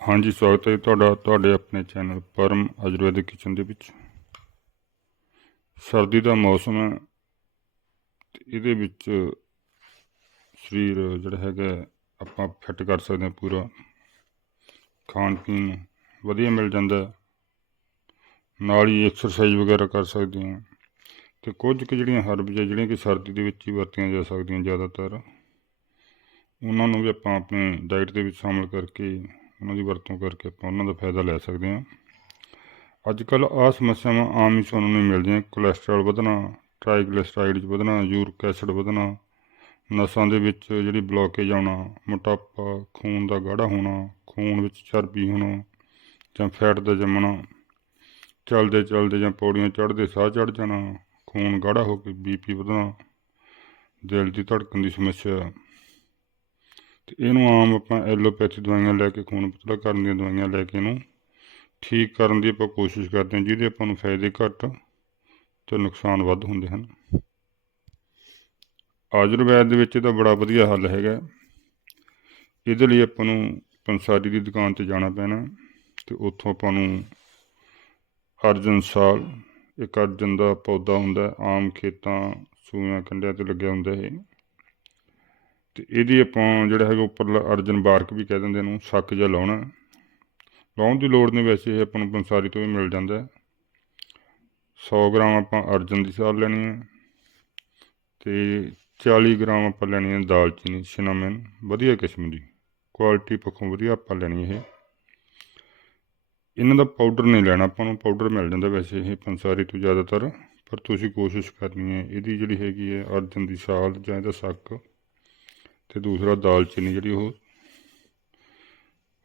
ਹਾਂਜੀ, ਸਵਾਗਤ ਹੈ ਜੀ ਤੁਹਾਡਾ, ਤੁਹਾਡੇ ਆਪਣੇ ਚੈਨਲ ਪਰਮ ਆਯੁਰਵੈਦਿਕ ਕਿਚਨ ਦੇ ਵਿੱਚ। ਸਰਦੀ ਦਾ ਮੌਸਮ ਹੈ ਤੇ ਇਹਦੇ ਵਿੱਚ ਸਰੀਰ ਜਿਹੜਾ ਹੈਗਾ ਆਪਾਂ ਫਿੱਟ ਕਰ ਸਕਦੇ ਹਾਂ ਪੂਰਾ। ਖਾਣ ਪੀਣ ਵਧੀਆ ਮਿਲ ਜਾਂਦਾ ਨਾਲ ਹੀ ਐਕਸਰਸਾਈਜ਼ ਵਗੈਰਾ ਕਰ ਸਕਦੇ ਹਾਂ। ਤੇ ਕੁਝ ਕੁ ਜਿਹੜੀਆਂ ਹਰਬਜ਼ ਜਿਹੜੀਆਂ ਕਿ ਸਰਦੀ ਦੇ ਵਿੱਚ ਹੀ ਵਰਤੀਆਂ ਜਾ ਸਕਦੀਆਂ ਜ਼ਿਆਦਾਤਰ, ਉਹਨਾਂ ਨੂੰ ਵੀ ਆਪਾਂ ਆਪਣੇ ਡਾਈਟ ਦੇ ਵਿੱਚ ਸ਼ਾਮਲ ਕਰਕੇ ਉਹਨਾਂ ਦੀ ਵਰਤੋਂ ਕਰਕੇ ਆਪਾਂ ਉਹਨਾਂ ਦਾ ਫਾਇਦਾ ਲੈ ਸਕਦੇ ਹਾਂ। ਅੱਜ ਕੱਲ ਆਹ ਸਮੱਸਿਆਵਾਂ ਆਮ ਹੀ ਸੁਣਨ ਨੂੰ ਮਿਲਦੀਆਂ। ਕੋਲੇਸਟ੍ਰੋਲ ਵਧਣਾ 'ਚ ਵਧਣਾ ਯੂਰਿਕ ਐਸਿਡ ਵਧਣਾ, ਨਸਾਂ ਦੇ ਵਿੱਚ ਜਿਹੜੀ ਬਲੋਕੇਜ ਆਉਣਾ, ਮੋਟਾਪਾ, ਖੂਨ ਦਾ ਗਾੜਾ ਹੋਣਾ, ਖੂਨ ਵਿੱਚ ਚਰਬੀ ਹੋਣਾ ਜਾਂ ਫੈਟ ਦਾ ਜੰਮਣਾ, ਚਲਦੇ ਚਲਦੇ ਜਾਂ ਪੌੜੀਆਂ ਚੜ੍ਹਦੇ ਸਾਹ ਚੜ੍ਹ ਜਾਣਾ, ਖੂਨ ਗਾੜਾ ਹੋ ਕੇ ਬੀਪੀ ਵਧਣਾ, ਦਿਲ ਦੀ ਧੜਕਣ ਦੀ ਸਮੱਸਿਆ। ਇਹਨੂੰ ਆਮ ਆਪਾਂ ਐਲੋਪੈਥੀ ਦਵਾਈਆਂ ਲੈ ਕੇ, ਖੂਨ ਪਤਲਾ ਕਰਨ ਦੀਆਂ ਦਵਾਈਆਂ ਲੈ ਕੇ ਇਹਨੂੰ ਠੀਕ ਕਰਨ ਦੀ ਆਪਾਂ ਕੋਸ਼ਿਸ਼ ਕਰਦੇ ਹਾਂ, ਜਿਹਦੇ ਆਪਾਂ ਨੂੰ ਫਾਇਦੇ ਘੱਟ ਤੇ ਨੁਕਸਾਨ ਵੱਧ ਹੁੰਦੇ ਹਨ। ਆਯੁਰਵੈਦ ਦੇ ਵਿੱਚ ਇਹਦਾ ਬੜਾ ਵਧੀਆ ਹੱਲ ਹੈਗਾ। ਇਹਦੇ ਲਈ ਆਪਾਂ ਨੂੰ ਪੰਸਾਰੀ ਦੀ ਦੁਕਾਨ ਤੇ ਜਾਣਾ ਪੈਣਾ ਤੇ ਉੱਥੋਂ ਆਪਾਂ ਨੂੰ ਅਰਜਨ ਸਾਲ, ਇੱਕ ਅਰਜਨ ਦਾ ਪੌਦਾ ਹੁੰਦਾ, ਆਮ ਖੇਤਾਂ ਸੂਆਂ ਕੰਢਿਆਂ ਤੇ ਲੱਗਿਆ ਹੁੰਦਾ ਇਹ। ਤੇ ਇਹਦੀ ਆਪਾਂ ਜਿਹੜਾ ਹੈਗਾ ਉੱਪਰਲਾ ਅਰਜਨ ਬਾਰਕ ਵੀ ਕਹਿ ਦਿੰਦੇ ਇਹਨੂੰ, ਸੱਕ ਜਿਹਾ ਲਾਉਣਾ। ਲਾਉਣ ਦੀ ਲੋੜ ਨਹੀਂ ਵੈਸੇ, ਇਹ ਆਪਾਂ ਨੂੰ ਪੰਸਾਰੀ ਤੋਂ ਵੀ ਮਿਲ ਜਾਂਦਾ ਹੈ। 100 ਗ੍ਰਾਮ ਆਪਾਂ ਅਰਜਨ ਦੀ ਸਾਲ ਲੈਣੀ ਹੈ ਤੇ 40 ਗ੍ਰਾਮ ਆਪਾਂ ਲੈਣੀ ਹੈ ਦਾਲਚੀਨੀ ਸਿਨਾਮਨ ਵਧੀਆ ਕਿਸਮ ਦੀ। ਕੁਆਲਿਟੀ ਪੱਖੋਂ ਵਧੀਆ ਆਪਾਂ ਲੈਣੀ ਇਹ। ਇਹਨਾਂ ਦਾ ਪਾਊਡਰ ਨਹੀਂ ਲੈਣਾ, ਆਪਾਂ ਨੂੰ ਪਾਊਡਰ ਮਿਲ ਜਾਂਦਾ ਵੈਸੇ ਇਹ ਪੰਸਾਰੀ ਤੋਂ ਜ਼ਿਆਦਾਤਰ, ਪਰ ਤੁਸੀਂ ਕੋਸ਼ਿਸ਼ ਕਰਨੀ ਹੈ, ਇਹਦੀ ਜਿਹੜੀ ਹੈਗੀ ਹੈ ਅਰਜਨ ਦੀ ਸਾਲ ਜਾਂ ਇਹਦਾ ਸੱਕ। ਤੇ ਦੂਸਰਾ ਦਾਲਚੀਨੀ ਜਿਹੜੀ ਉਹ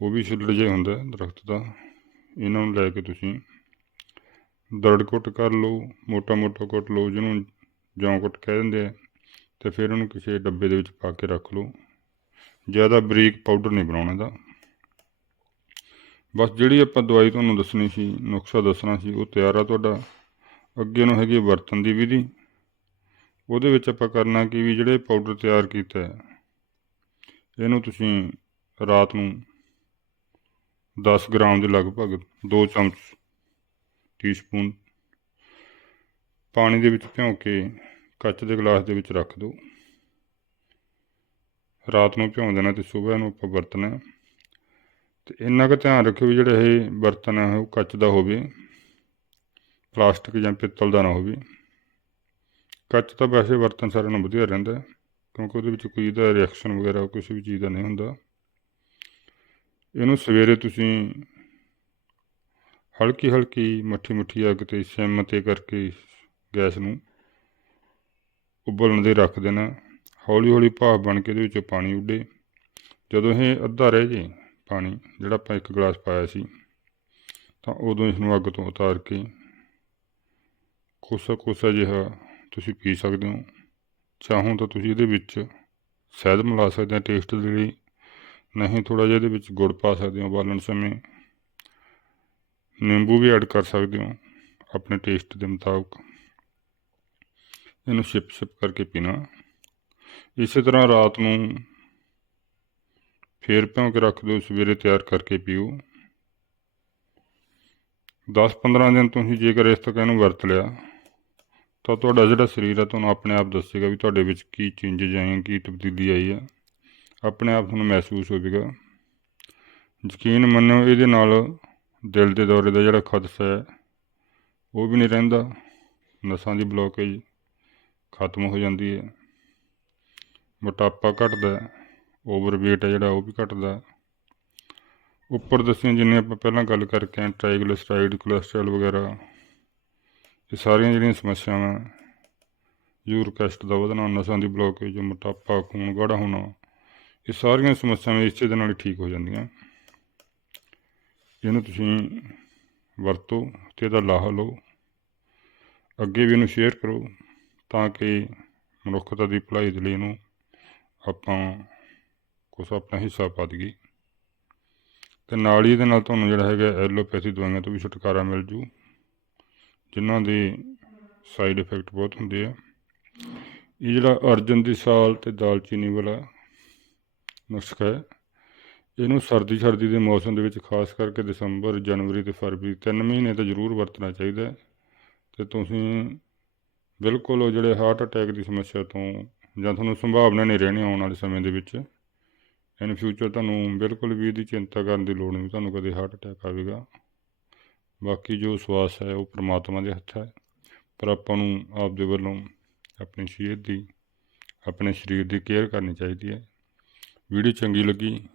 ਉਹ ਵੀ ਛਿੱਲੜ ਜਿਹਾ ਹੁੰਦਾ ਹੈ ਦਰਖਤ ਦਾ। ਇਹਨਾਂ ਨੂੰ ਲੈ ਕੇ ਤੁਸੀਂ ਦਰੜ ਕੁੱਟ ਕਰ ਲਓ, ਮੋਟਾ ਮੋਟਾ ਕੁੱਟ ਲਓ, ਜਿਹਨੂੰ ਜੌਂ ਕੁੱਟ ਕਹਿ ਦਿੰਦੇ ਆ, ਤੇ ਫਿਰ ਉਹਨੂੰ ਕਿਸੇ ਡੱਬੇ ਦੇ ਵਿੱਚ ਪਾ ਕੇ ਰੱਖ ਲਓ। ਜ਼ਿਆਦਾ ਬਰੀਕ ਪਾਊਡਰ ਨਹੀਂ ਬਣਾਉਣਾ ਇਹਦਾ। ਬਸ ਜਿਹੜੀ ਆਪਾਂ ਦਵਾਈ ਤੁਹਾਨੂੰ ਦੱਸਣੀ ਸੀ, ਨੁਕਸਾ ਦੱਸਣਾ ਸੀ, ਉਹ ਤਿਆਰ ਆ ਤੁਹਾਡਾ। ਅੱਗੇ ਨੂੰ ਹੈਗੀ ਵਰਤਨ ਦੀ ਵਿਧੀ। ਉਹਦੇ ਵਿੱਚ ਆਪਾਂ ਕਰਨਾ ਕਿ ਵੀ, ਜਿਹੜੇ ਪਾਊਡਰ ਤਿਆਰ ਕੀਤਾ ਹੈ। ਇਹਨੂੰ ਤੁਸੀਂ ਰਾਤ ਨੂੰ 10 ਗ੍ਰਾਮ ਦੇ ਲਗਭਗ 2 ਚਮਚ ਟੀਸਪੂਨ ਪਾਣੀ ਦੇ ਵਿੱਚ ਭਿਉਂ ਕੇ ਕੱਚ ਦੇ ਗਲਾਸ ਦੇ ਵਿੱਚ ਰੱਖ ਦਿਓ। ਰਾਤ ਨੂੰ ਭਿਉਂ ਦੇਣਾ ਤੇ ਸਵੇਰ ਨੂੰ ਆਪਾਂ ਵਰਤਣਾ ਹੈ। ਤੇ ਇੰਨਾ ਕੁ ਧਿਆਨ ਰੱਖਿਓ ਵੀ ਜਿਹੜਾ ਇਹ ਬਰਤਨ ਹੈ, ਉਹ ਕੱਚ ਦਾ ਹੋਵੇ, ਪਲਾਸਟਿਕ ਜਾਂ ਪਿੱਤਲ ਦਾ ਨਾ ਹੋਵੇ। ਕੱਚ ਤਾਂ ਵੈਸੇ ਬਰਤਨ ਸਾਰਿਆਂ ਨੂੰ ਵਧੀਆ ਰਹਿੰਦਾ ਕਿਉਂਕਿ ਉਹਦੇ ਵਿੱਚ ਕੋਈ ਇਹਦਾ ਰਿਐਕਸ਼ਨ ਵਗੈਰਾ ਕਿਸੇ ਵੀ ਚੀਜ਼ ਦਾ ਨਹੀਂ ਹੁੰਦਾ। ਇਹਨੂੰ ਸਵੇਰੇ ਤੁਸੀਂ ਹਲਕੀ ਹਲਕੀ ਮੱਠੀ ਮੱਠੀ ਅੱਗ ਤੇ ਸਿਮ ਤੇ ਕਰਕੇ ਗੈਸ ਨੂੰ ਉਬਲਣ ਦੇ ਰੱਖ ਦੇਣਾ। ਹੌਲੀ ਹੌਲੀ ਭਾਪ ਬਣ ਕੇ ਇਹਦੇ ਵਿੱਚੋਂ ਪਾਣੀ ਉੱਡੇ। ਜਦੋਂ ਇਹ ਅੱਧਾ ਰਹਿ ਜੇ ਪਾਣੀ, ਜਿਹੜਾ ਆਪਾਂ ਇੱਕ ਗਲਾਸ ਪਾਇਆ ਸੀ, ਤਾਂ ਉਦੋਂ ਇਸ ਨੂੰ ਅੱਗ ਤੋਂ ਉਤਾਰ ਕੇ ਕੋਸਾ ਕੋਸਾ ਜਿਹਾ ਤੁਸੀਂ ਪੀ ਸਕਦੇ ਹੋ। ਚਾਹੋ ਤਾਂ ਤੁਸੀਂ ਇਹਦੇ ਵਿੱਚ ਸ਼ਹਿਦ ਮਿਲਾ ਸਕਦੇ ਹੋ ਟੇਸਟ ਦੇ ਲਈ। ਨਹੀਂ ਥੋੜਾ ਜਿਹਾ ਇਹਦੇ ਵਿੱਚ ਗੁੜ ਪਾ ਸਕਦੇ ਹੋ ਉਬਾਲਣ ਸਮੇਂ। ਨਿੰਬੂ ਵੀ ਐਡ ਕਰ ਸਕਦੇ ਹੋ, ਆਪਣੇ ਟੇਸਟ ਦੇ ਮੁਤਾਬਕ। ਇਹਨੂੰ ਸਿਪ ਸਿਪ ਕਰਕੇ ਪੀਣਾ। ਇਸੇ ਤਰ੍ਹਾਂ ਰਾਤ ਨੂੰ ਫੇਰ ਭਿਉਂ ਕੇ ਰੱਖ ਦਿਓ, ਸਵੇਰੇ ਤਿਆਰ ਕਰਕੇ ਪੀਓ। 10-15 ਦਿਨ ਤੁਸੀਂ ਜੇਕਰ ਇਸ ਤੱਕ ਇਹਨੂੰ ਵਰਤ ਲਿਆ ਤਾਂ ਤੁਹਾਡਾ ਜਿਹੜਾ ਸਰੀਰ ਹੈ ਤੁਹਾਨੂੰ ਆਪਣੇ ਆਪ ਦੱਸੇਗਾ ਵੀ ਤੁਹਾਡੇ ਵਿੱਚ ਕੀ ਚੇਂਜਸ ਆਏ ਕੀ ਤਬਦੀਲੀ ਆਈ ਹੈ ਆਪਣੇ ਆਪ ਤੁਹਾਨੂੰ ਮਹਿਸੂਸ ਹੋਵੇਗਾ। ਯਕੀਨ ਮੰਨੋ ਇਹਦੇ ਨਾਲ ਦਿਲ ਦੇ ਦੌਰੇ ਦਾ ਜਿਹੜਾ ਖਦਸ਼ਾ ਹੈ, ਉਹ ਵੀ ਨਹੀਂ ਰਹਿੰਦਾ। ਨਸਾਂ ਦੀ ਬਲੋਕੇਜ ਖਤਮ ਹੋ ਜਾਂਦੀ ਹੈ। ਮੋਟਾਪਾ ਘਟਦਾ ਓਵਰਵੇਟ ਹੈ ਜਿਹੜਾ, ਉਹ ਵੀ ਘਟਦਾ ਉੱਪਰ ਦੱਸੀਆਂ ਜਿੰਨੇ ਆਪਾਂ ਪਹਿਲਾਂ ਗੱਲ ਕਰਕੇ ਆਏ ਟ੍ਰਾਈਗਲਿਸਰਾਈਡ ਕੋਲੇਸਟ੍ਰੋਲ ਵਗੈਰਾ ਇਹ ਸਾਰੀਆਂ ਜਿਹੜੀਆਂ ਸਮੱਸਿਆਵਾਂ ਯੂਰਿਕ ਐਸਿਡ ਦਾ ਵਧਣਾ, ਨਸਾਂ ਦੀ ਬਲੋਕੇਜ ਮੋਟਾਪਾ, ਖੂਨ ਗਾੜਾ ਹੋਣਾ, ਇਹ ਸਾਰੀਆਂ ਸਮੱਸਿਆਵਾਂ ਇਸੇ ਦੇ ਨਾਲ ਹੀ ਠੀਕ ਹੋ ਜਾਂਦੀਆਂ। ਇਹਨੂੰ ਤੁਸੀਂ ਵਰਤੋ ਤੇ ਇਹਦਾ ਲਾਹਾ ਲਓ। ਅੱਗੇ ਵੀ ਇਹਨੂੰ ਸ਼ੇਅਰ ਕਰੋ ਤਾਂ ਕਿ ਮਨੁੱਖਤਾ ਦੀ ਭਲਾਈ ਦੇ ਲਈ ਇਹਨੂੰ ਆਪਾਂ ਕੁਛ ਆਪਣਾ ਹਿੱਸਾ ਪਾ ਦਈਏ। ਤੇ ਨਾਲ ਹੀ ਇਹਦੇ ਨਾਲ ਤੁਹਾਨੂੰ ਜਿਹੜਾ ਹੈਗਾ ਐਲੋਪੈਥੀ ਦਵਾਈਆਂ ਤੋਂ ਵੀ ਛੁਟਕਾਰਾ ਮਿਲ ਜੂ। ਜਿਨ੍ਹਾਂ ਦੇ ਸਾਈਡ ਇਫੈਕਟ ਬਹੁਤ ਹੁੰਦੇ ਆ ਇਹ ਜਿਹੜਾ ਅਰਜਨ ਦੀ ਸਾਲ ਤੇ ਦਾਲਚੀਨੀ ਵਾਲਾ ਨੁਸਖਾ ਹੈ, ਇਹਨੂੰ ਸਰਦੀ ਸਰਦੀ ਦੇ ਮੌਸਮ ਦੇ ਵਿੱਚ ਖਾਸ ਕਰਕੇ ਦਸੰਬਰ, ਜਨਵਰੀ ਤੇ ਫਰਵਰੀ ਤਿੰਨ ਮਹੀਨੇ ਤਾਂ ਜ਼ਰੂਰ ਵਰਤਣਾ ਚਾਹੀਦਾ ਹੈ। ਤੇ ਤੁਸੀਂ ਬਿਲਕੁਲ ਉਹ ਜਿਹੜੇ ਹਾਰਟ ਅਟੈਕ ਦੀ ਸਮੱਸਿਆ ਤੋਂ ਜਾਂ ਤੁਹਾਨੂੰ ਸੰਭਾਵਨਾ ਨਹੀਂ ਰਹਿਣੀ ਆਉਣ ਵਾਲੇ ਸਮੇਂ ਦੇ ਵਿੱਚ ਇਨ ਫਿਊਚਰ ਤੁਹਾਨੂੰ ਬਿਲਕੁਲ ਵੀ ਇਹਦੀ ਚਿੰਤਾ ਕਰਨ ਦੀ ਲੋੜ ਨਹੀਂ, ਤੁਹਾਨੂੰ ਕਦੇ ਹਾਰਟ ਅਟੈਕ ਆਵੇਗਾ। ਬਾਕੀ ਜੋ ਸਵਾਸ ਹੈ, ਉਹ ਪ੍ਰਮਾਤਮਾ ਦੇ ਹੱਥ ਹੈ। ਪਰ ਆਪਾਂ ਨੂੰ ਆਪਦੇ ਵੱਲੋਂ ਆਪਣੀ ਸਿਹਤ ਦੀ, ਆਪਣੇ ਸਰੀਰ ਦੀ ਕੇਅਰ ਕਰਨੀ ਚਾਹੀਦੀ ਹੈ। ਵੀਡੀਓ ਚੰਗੀ ਲੱਗੀ,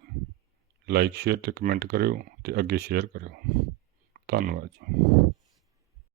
ਲਾਈਕ, ਸ਼ੇਅਰ ਤੇ ਕਮੈਂਟ ਕਰਿਓ ਤੇ ਅੱਗੇ ਸ਼ੇਅਰ ਕਰਿਓ। ਧੰਨਵਾਦ ਜੀ।